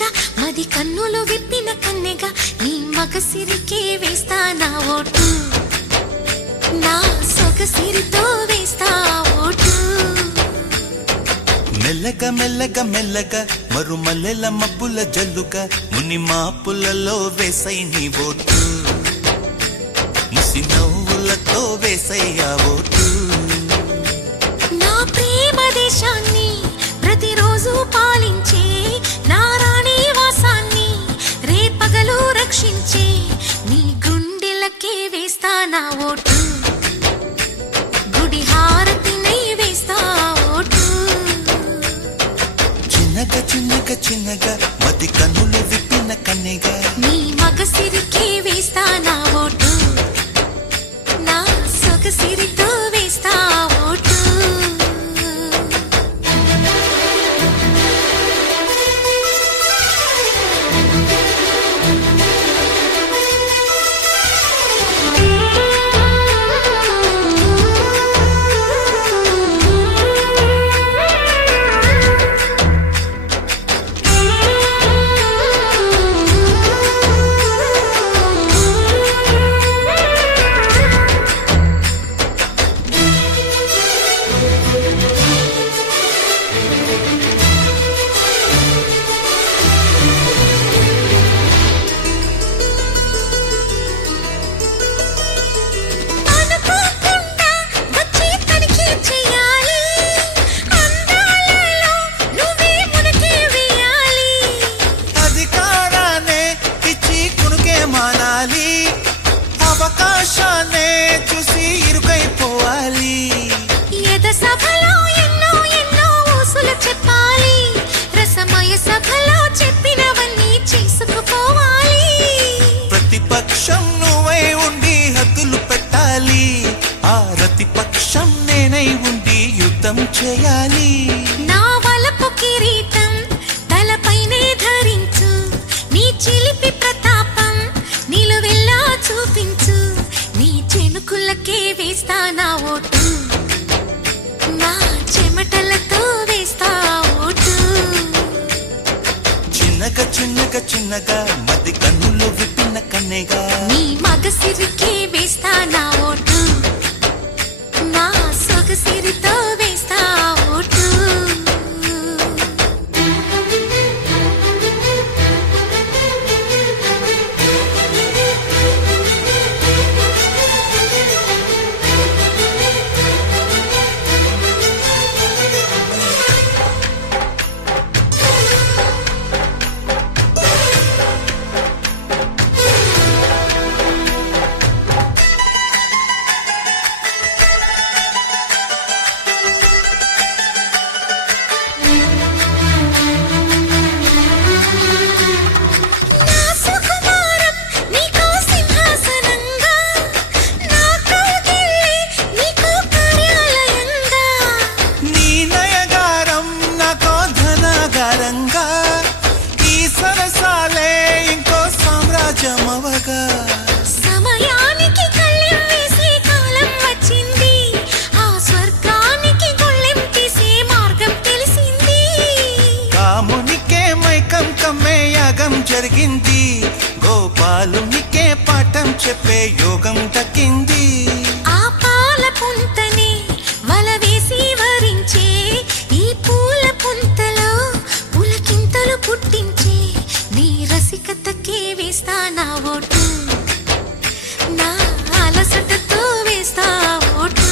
చిన్నగా మది కన్నులు విప్పిన కన్నెగా నీ మగసిరికే వేస్తా నా ఓటు, నా సొగసిరితో వేస్తా ఓటు. మెల్లగా మెల్లగా మెల్లగా మరుమల్లెల మబ్బుల జల్లుగా ముని మాపులలో వేసై నీ ఓటు, ముసి నవ్వులతో వేసయ్యా ఓటు. నా ప్రేమ దేశాన్ని ప్రతిరోజు పాలించే నా రాణి వాసాన్ని రేపగలు రక్షించే నీ గుండెలకే వేస్తా నా ఓటు, గుడి హారతినై వేస్తా ఓటు. చిన్నగా చిన్నగా చిన్నగా మది కన్నులు విప్పిన కన్నెగా నీ మగసిరికే వేస్తా నా ఓటు, నా సొగసిరితో వేస్తా ఓటు. అవకాశాన్నే చూసి ఇరుకైపోవాలి. ఎద సభలో ఎన్నో ఎన్నో ఊసులు చెప్పాలి, రసమయ సభలో చెప్పినవన్నీ చేసుకుపోవాలి. ప్రతిపక్షం నువ్వై ఉండి హద్దులు పెట్టాలి, ఆ ప్రతిపక్షం నేనై ఉండి యుద్ధం చేయాలి. నా వలపు కిరీటం తలపైనే ధరించు, నీ చిలిపి ప్రతాపం నిలువెల్లా చూపించు, నీ చెనుకులకే వేస్తా నా ఓటు, నా చెమటలతో వేస్తా ఓటు. చిన్నగా చిన్నగా చిన్నగా మది కన్నులు విప్పిన కన్నెగా నీ మగసిరికే వేస్తా నా ఓటు, నా సొగసిరితో వేస్తా ఓటు. సమయానికి కళ్ళెం వేసే కాలం వచ్చింది, ఆ స్వర్గానికి గొళ్ళెం తీసే మార్గం తెలిసింది. కామునికే మైకం కమ్మే యాగం జరిగింది, గోపాలునికే పాఠం చెప్పే యోగం దక్కింది. ఆ పాల పుంతనే వల వేసి వరించే ఈ పూల పుంతలో పులకింతలు పుట్టించే నీ రసికతకే వేస్తా నా ఓటు, నా అలసటతో వేస్తా ఓటు.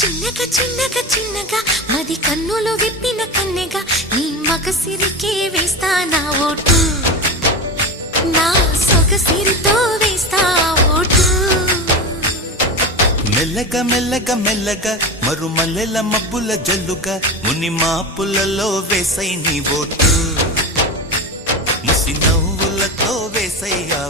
చిన్నగా చిన్నగా చిన్నగా మది కన్నులు విప్పిన కన్నెగా నీ మగసిరికే వేస్తా నా ఓటు, నా సొగసిరితో వేస్తా ఓటు. మెల్లగా మెల్లగా మెల్లగా మరుమల్లెల మబ్బుల జల్లుగా ముని మాపులలో వేసై నీ ఓటు, ముసి నవ్వులతో వేసయ్యా